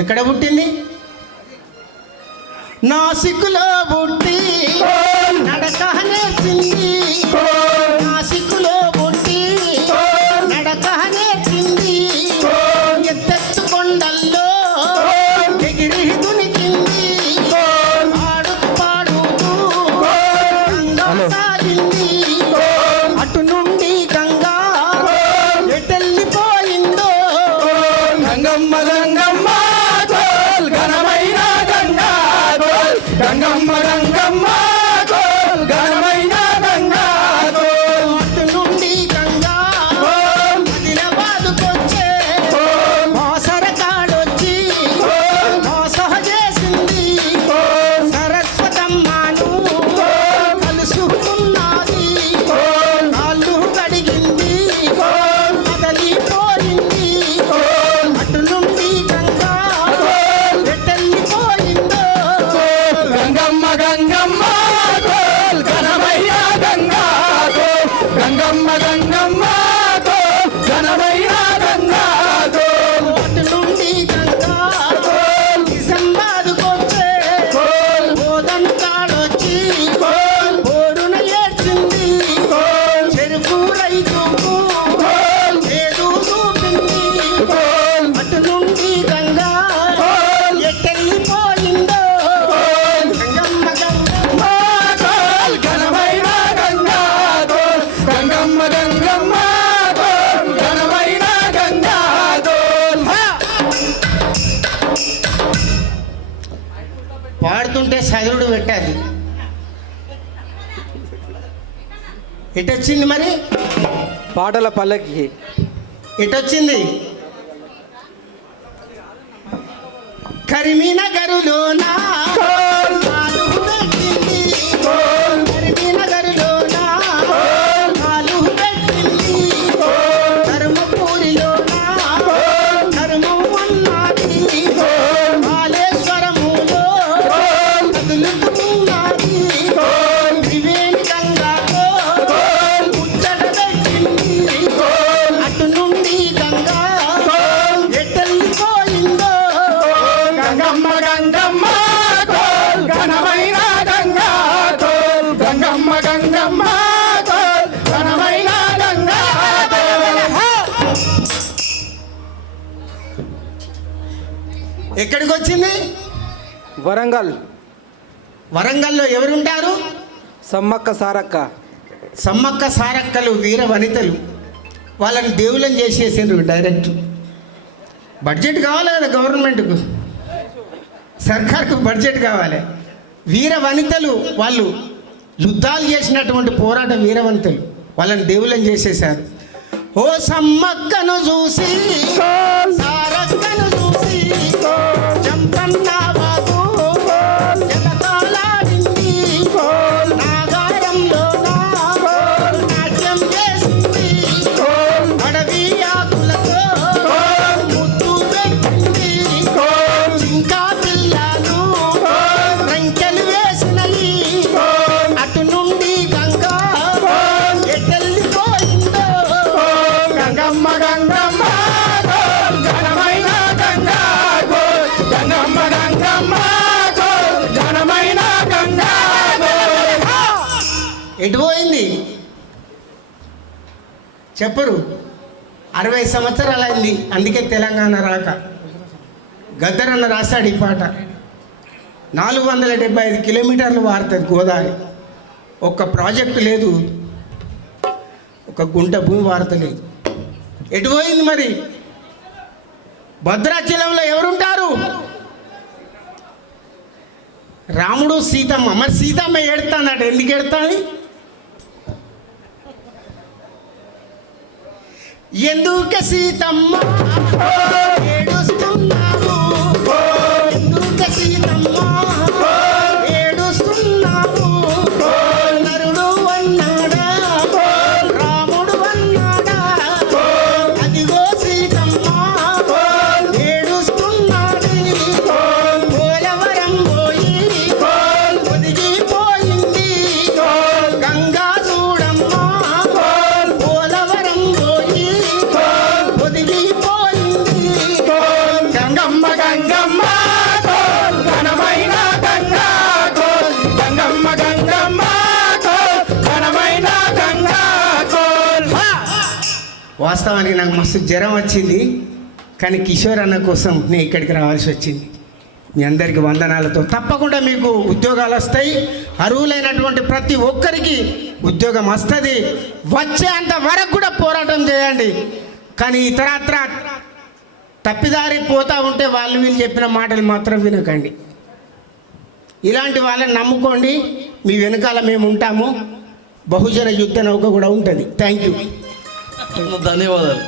ఎక్కడ పుట్టింది? నాసికులో పుట్టి నడక నేర్చింది నాసికులో పుట్టి నడక నేర్చింది ఎత్తెత్తు కొండల్లో ఎగిరి దునికింది పాడు పాడుతూ గంగ సాగింది. అటు నుండి గంగా ఎటెళ్ళిపోయిందో. గంగమ్మ గంగమ్మ. ఘనమైన గంగా గంగమ్మ గంగ గంగమ్మ పాడుతుంటే చదువుడు పెట్టాది ఎటొచ్చింది మరి? పాటల పల్లకి. ఎటొచ్చింది కరిమీనగరులోన? కాలు ఎక్కడికి వచ్చింది వరంగల్. వరంగల్లో ఎవరుంటారు? సమ్మక్క సారక్క. సమ్మక్క సారక్కలు వీర వనితలు. వాళ్ళని దేవుళ్ళని చేసేసారు డైరెక్ట్. బడ్జెట్ కావాలి కదా గవర్నమెంట్కు? సర్కార్కు బడ్జెట్ కావాలి. వీర వనితలు వాళ్ళు యుద్ధాలు చేసినటువంటి పోరాట వీర వనితలు వాళ్ళని దేవుళ్ళని చేసేసారు ఓ సమ్మక్కను చూసి సారక్కను చూసి జంపన్న ఎటు పోయింది? చెప్పరు. అరవై సంవత్సరాలు అయింది. అందుకే తెలంగాణ రాక. గద్దరన్న రాశాడు ఈ పాట. నాలుగు వందల డెబ్బై ఐదు కిలోమీటర్లు వారుతుంది గోదావరి. ఒక్క ప్రాజెక్టు లేదు. ఒక గుంట భూమి వారతలేదు. ఎటు పోయింది మరి? భద్రాచలంలో ఎవరుంటారు? రాముడు సీతమ్మ. మరి సీతమ్మ ఎడతానట ఎందుకు ఏడుతాది? ఎందుకు సీతమ్మ? వాస్తవానికి నాకు మస్తు జ్వరం వచ్చింది కానీ కిషోర్ అన్న కోసం నేను ఇక్కడికి రావాల్సి వచ్చింది. మీ అందరికీ వందనాలతో తప్పకుండా మీకు ఉద్యోగాలు వస్తాయి. అర్హులైనటువంటి ప్రతి ఒక్కరికి ఉద్యోగం వస్తుంది. వచ్చేంత వరకు కూడా పోరాటం చేయండి. కానీ ఇతరత్ర తప్పిదారి పోతూ ఉంటే వాళ్ళు వీళ్ళు చెప్పిన మాటలు మాత్రం వినకండి. ఇలాంటి వాళ్ళని నమ్ముకోండి. మీ వెనకాల మేము ఉంటాము. బహుజన యుద్ధ నౌక కూడా ఉంటుంది. థ్యాంక్ యూ ధన్యవాదాలు